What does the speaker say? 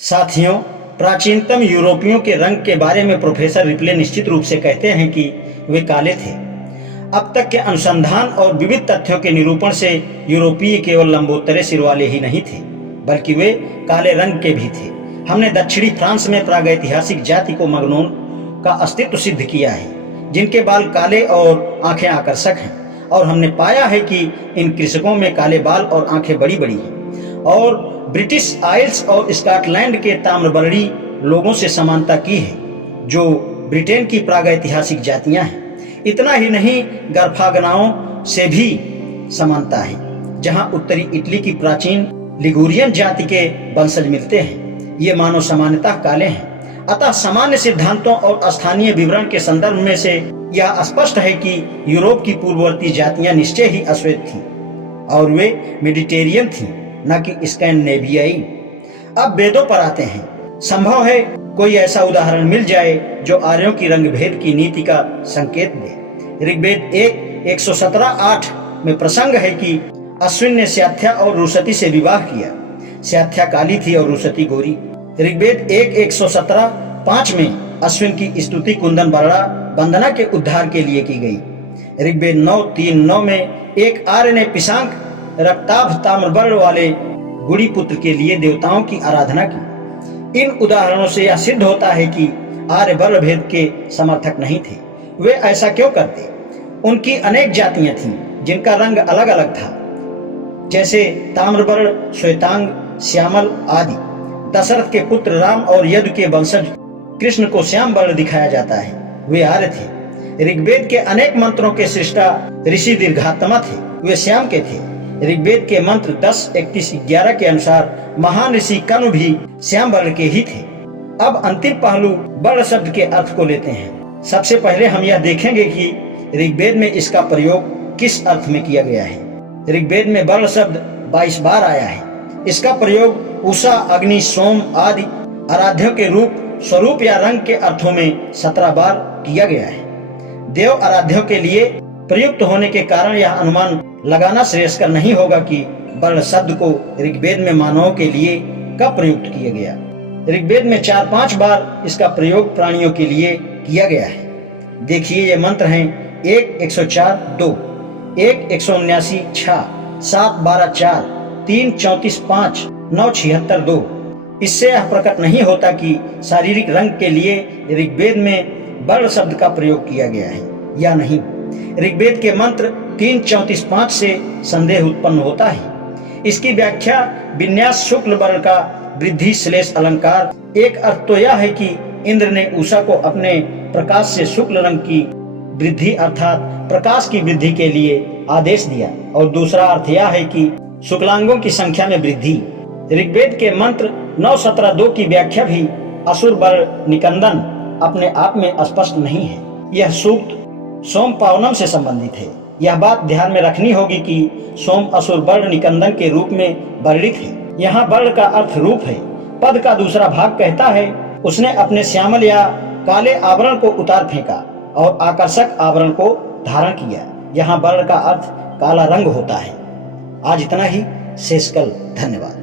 साथियों, प्राचीनतम यूरोपियों के रंग के बारे में प्रोफेसर रिप्ले निश्चित रूप से कहते हैं कि वे काले थे। अब तक के अनुसंधान और विविध तथ्यों के निरूपण से यूरोपीय केवल लंबोत्तरे सिर वाले ही नहीं थे, बल्कि वे काले रंग के भी थे। हमने दक्षिणी फ्रांस में प्रागैतिहासिक जाति को मगनों का अस्तित्व सिद्ध किया है, जिनके बाल काले और आंखें आकर्षक हैं, और हमने पाया है कि इन कृषकों में काले बाल और आंखें बड़ी बड़ी हैं, और ब्रिटिश आइल्स और स्कॉटलैंड के ताम्रवर्णी लोगों से समानता की है, जो ब्रिटेन की प्रागैतिहासिक जातियां हैं। इतना ही नहीं, गरफागनाओं से भी समानता है, जहां उत्तरी इटली की प्राचीन लिगुरियन जाति के वंशज मिलते हैं। ये मानव सामान्यतः काले हैं। अतः सामान्य सिद्धांतों और स्थानीय विवरण के संदर्भ में से यह स्पष्ट है कि यूरोप की पूर्ववर्ती जातियां निश्चय ही अश्वेत थीं, और वे मेडिटेरियन थीं, न कि स्कैंडिनेवियाई। अब वेदों पर आते हैं। संभव है कोई ऐसा उदाहरण मिल जाए जो आर्यों की रंग भेद की नीति का संकेत दे। ऋग्वेद 1:117-8 में प्रसंग है कि अश्विन ने स्याथ्या और रुसती से विवाह किया। स्याथ्या काली थी और रुसती गोरी। ऋग्वेद 1:117-5 में अश्विन की स्तुति कुंदन बरड़ा वंदना के उद्धार के लिए की गई। ऋग्वेद 9:3-9 में एक आर्य ने पिशांक रक्ताभ ताम्रवर्ण वाले गुड़ी पुत्र के लिए देवताओं की आराधना की। इन उदाहरणों से यह सिद्ध होता है कि आर्य वर्ण भेद के समर्थक नहीं थे। वे ऐसा क्यों करते? उनकी अनेक जातियां थीं जिनका रंग अलग अलग था, जैसे ताम्रवर्ण, श्वेतांग, श्यामल आदि। दशरथ के पुत्र राम और यदु के वंशज कृष्ण को श्याम वर्ण दिखाया जाता है। वे आर्य थे। ऋग्वेद के अनेक मंत्रों के सृष्टा ऋषि दीर्घात्मा थे। वे श्याम के थे। ऋग्वेद के मंत्र 10:31-11 के अनुसार महान ऋषि कनु भी श्याम वर्ण के ही थे। अब अंतिम पहलू वर्ण शब्द के अर्थ को लेते हैं। सबसे पहले हम यह देखेंगे कि ऋग्वेद में इसका प्रयोग किस अर्थ में किया गया है। ऋग्वेद में वर्ण शब्द 22 बार आया है। इसका प्रयोग उषा, अग्नि, सोम आदि आराध्यों के रूप, स्वरूप या रंग के अर्थों में 17 बार किया गया है। देव आराध्यों के लिए प्रयुक्त होने के कारण यह अनुमान लगाना श्रेयस्कर नहीं होगा कि वर्ण शब्द को ऋग्वेद में मानवों के लिए कब प्रयुक्त किया गया। ऋग्वेद में 4-5 बार इसका प्रयोग प्राणियों के लिए किया गया है। देखिए, ये मंत्र हैं 1:104-2, 1:179-6, 7:12-4, 3:34-5, 9:76-2। इससे यह प्रकट नहीं होता कि शारीरिक रंग के लिए ऋग्वेद में वर्ण शब्द का प्रयोग किया गया है या नहीं। ऋग्वेद के मंत्र 3:34-5 से संदेह उत्पन्न होता है। इसकी व्याख्या विन्यास शुक्ल वर्ण का वृद्धि श्लेष अलंकार। एक अर्थ तो यह है कि इंद्र ने उषा को अपने प्रकाश से शुक्ल रंग की वृद्धि अर्थात प्रकाश की वृद्धि के लिए आदेश दिया, और दूसरा अर्थ यह है कि शुक्लांगों की संख्या में वृद्धि। ऋग्वेद के मंत्र 9:17-2 की व्याख्या भी असुर वर्ण निकंदन अपने आप में स्पष्ट नहीं है। यह सूक्त सोम पावनम से संबंधित है। यह बात ध्यान में रखनी होगी कि सोम असुर वर्ण निकंदन के रूप में वर्णित है। यहाँ वर्ण का अर्थ रूप है। पद का दूसरा भाग कहता है, उसने अपने श्यामल या काले आवरण को उतार फेंका और आकर्षक आवरण को धारण किया। यहाँ वर्ण का अर्थ काला रंग होता है। आज इतना ही। शेष कल। धन्यवाद।